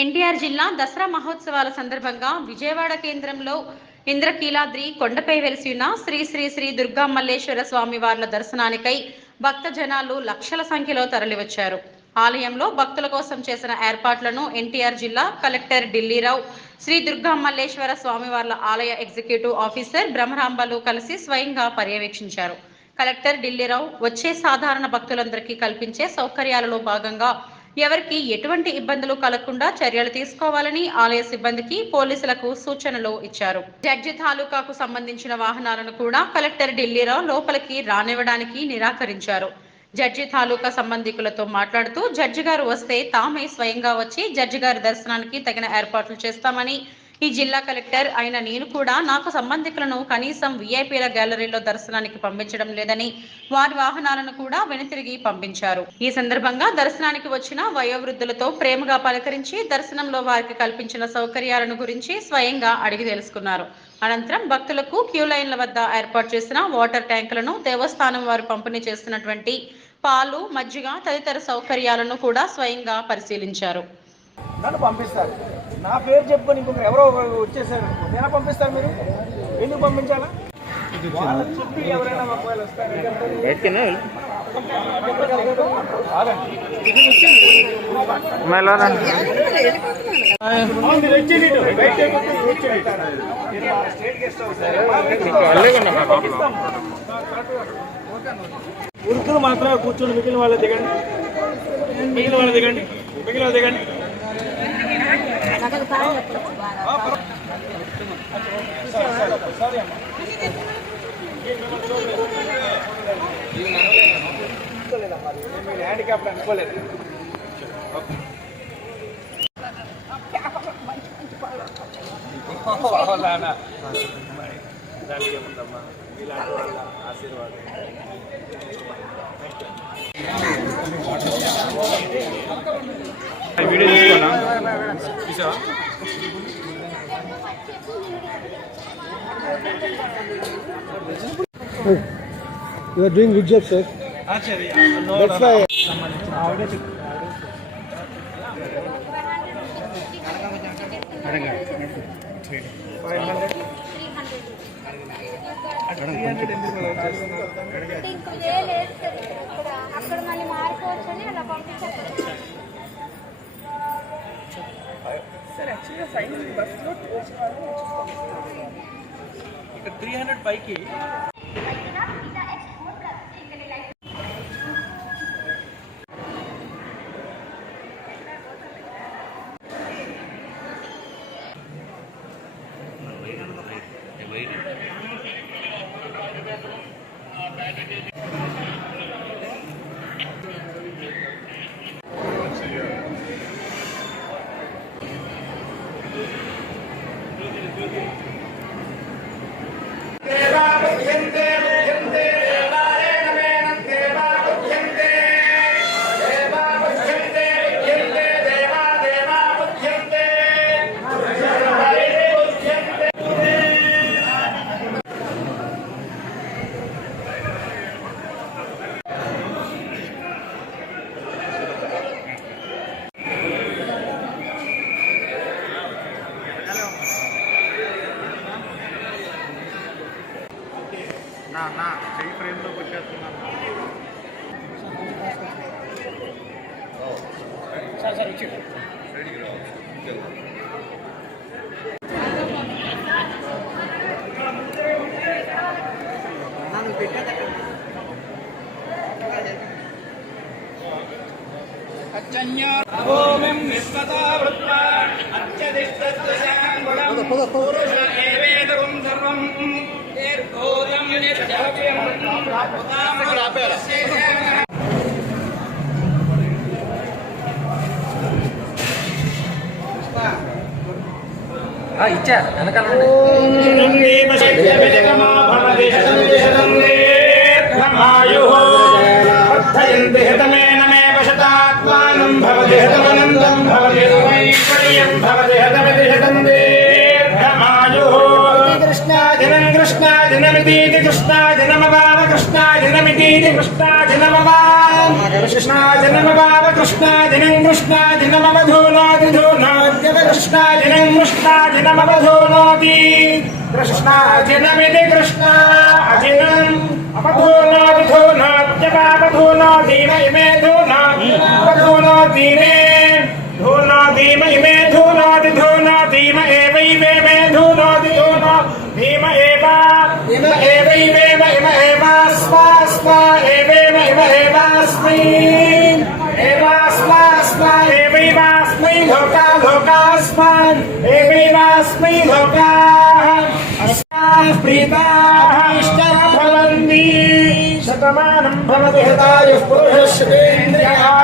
ఎన్టీఆర్ జిల్లా దసరా మహోత్సవాల సందర్భంగా విజయవాడ కేంద్రంలో ఇంద్రకీలాద్రి కొండపై వెలిసి ఉన్న శ్రీ శ్రీ శ్రీ దుర్గా మల్లేశ్వర స్వామి వార్ల దర్శనానికై భక్త జనాలు లక్షల సంఖ్యలో తరలివచ్చారు. ఆలయంలో భక్తుల కోసం చేసిన ఏర్పాట్లను ఎన్టీఆర్ జిల్లా కలెక్టర్ ఢిల్లీరావు, శ్రీ దుర్గా మల్లేశ్వర స్వామివార్ల ఆలయ ఎగ్జిక్యూటివ్ ఆఫీసర్ బ్రహ్మరాంబలు కలిసి స్వయంగా పర్యవేక్షించారు. కలెక్టర్ ఢిల్లీరావు వచ్చే సాధారణ భక్తులందరికీ కల్పించే సౌకర్యాలలో భాగంగా ఎవరికి ఎటువంటి ఇబ్బందులు కలగకుండా చర్యలు తీసుకోవాలని ఆలయ సిబ్బందికి, పోలీసులకు సూచనలు ఇచ్చారు. జడ్జి తాలూకాకు సంబంధించిన వాహనాలను కూడా కలెక్టర్ ఢిల్లీరావు లోపలికి రానివ్వడానికి నిరాకరించారు. జడ్జి తాలూకా సంబంధికులతో మాట్లాడుతూ జడ్జి గారు వస్తే తామే స్వయంగా వచ్చి జడ్జి గారి దర్శనానికి తగిన ఏర్పాట్లు చేస్తామని, ఈ జిల్లా కలెక్టర్ అయిన నేను కూడా నాకు సంబంధికులను కనీసం విఐపీల గ్యాలరీలో దర్శనానికి పంపించడం లేదని వారి వాహనాలను కూడా వెనుతిరిగి పంపించారు. ఈ సందర్భంగా దర్శనానికి వచ్చిన వయోవృద్ధులతో ప్రేమగా పలకరించి దర్శనంలో వారికి కల్పించిన సౌకర్యాలను గురించి స్వయంగా అడిగి తెలుసుకున్నారు. అనంతరం భక్తులకు క్యూ లైన్ల వద్ద ఏర్పాటు చేసిన వాటర్ ట్యాంకులను, దేవస్థానం వారు పంపిణీ చేస్తున్నటువంటి పాలు, మజ్జిగ తదితర సౌకర్యాలను కూడా స్వయంగా పరిశీలించారు. నన్ను పంపిస్తారు, నా పేరు చెప్పుకొని ఇంకొకరు ఎవరో వచ్చేసారు, నేను పంపిస్తారు. మీరు ఎందుకు పంపించాలా? చెప్పి ఎవరైనా ఒకవేళ ఉరుకులు మాత్రమే కూర్చొని మిగిలిన వాళ్ళు దిగండి, మిగిలిన వాళ్ళు దిగండి, మిగిలిన వాళ్ళు దిగండి. హ్యాండిక్యాప్ అనుకోలేదు. దానికి ఏముందమ్మా, ఇలాంటి వాళ్ళ ఆశీర్వాదం. వీడియో తీసుకోనా? చూసావా? You are doing good job, sir. That's why. అక్కడ మళ్ళీ మారిపోవచ్చని అలా పంపించారు. సార్ యాక్చువల్గా ఫైనల్ బస్లో ఇక్కడ 300 పైకి నా చెయ్యి ఫ్రేమ్లోకి వచ్చేస్తున్నాను. సార్ ఇచ్చి ఓం నిస్వతా వృత్తా అత్యదిష్టదశాం గుణం పురుష ఏవేదం సర్వం నిర్భోయం నిర్జవ్యం ఇచ్చా వెనకాల కృష్ణ జన్మ బాల కృష్ణ జనం కృష్ణ జన్మవధూనాదిధూనా कृष्णाजिनं कृष्णाजिनमवधूनोति कृष्णाजिनमिति कृष्णाजिनम् अपधूनोति धूनोत्यपापधूनोति इमे धूनोति मे धूनोति इमे धूनोति एवैवे मे धूनोति इम एवैवे इम एवास्मा एवेम इम एवास्मै एवैवास्मै लोकास्मान् एवैवास्मै लोकाः अस्मान् प्रीताः इष्टाः भवन्ति शतमानं भवति हतायुः पुरुषः